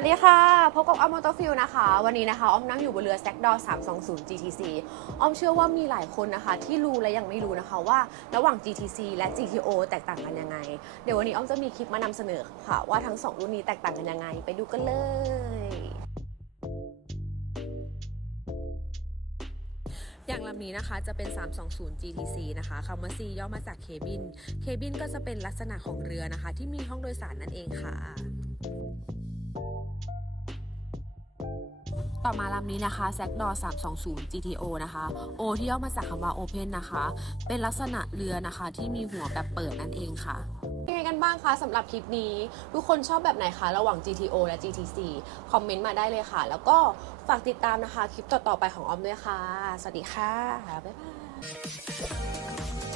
สวัสดีค่ะ พบกับอ้อมมอเตอร์ฟิลนะคะ วันนี้นะคะอ้อมนั่งอยู่บนเรือแซกดอ320 GTC อ้อมเชื่อว่ามีหลายคนนะคะที่รู้และยังไม่รู้นะคะว่าระหว่าง GTC และ GTO แตกต่างกันยังไง เดี๋ยววันนี้อ้อมจะมีคลิปมานำเสนอค่ะ ว่าทั้งสองรุ่นนี้แตกต่างกันยังไง ไปดูกันเลยอย่างลำนี้นะคะจะเป็น 320 GTC นะคะคำว่า C ย่อมาจากเคบิน เคบินก็จะเป็นลักษณะของเรือนะคะ ที่มีห้องโดยสารนั่นเองค่ะ ต่อมาลำนี้นะคะ z d o 320 GTO นะคะ O ที่ย่อมาจากคำว่า Open นะคะ เป็นลักษณะเรือนะคะที่มีหัวแบบเปิดนั่นเองค่ะเป็นไงกันบ้างคะสำหรับคลิปนี้ ทุกคนชอบแบบไหนคะ ระหว่าง GTO และ GTC คอมเมนต์มาได้เลยค่ะ แล้วก็ฝากติดตามนะคะ คลิปต่อๆไปของออมด้วยค่ะ สวัสดีค่ะ บ๊ายบาย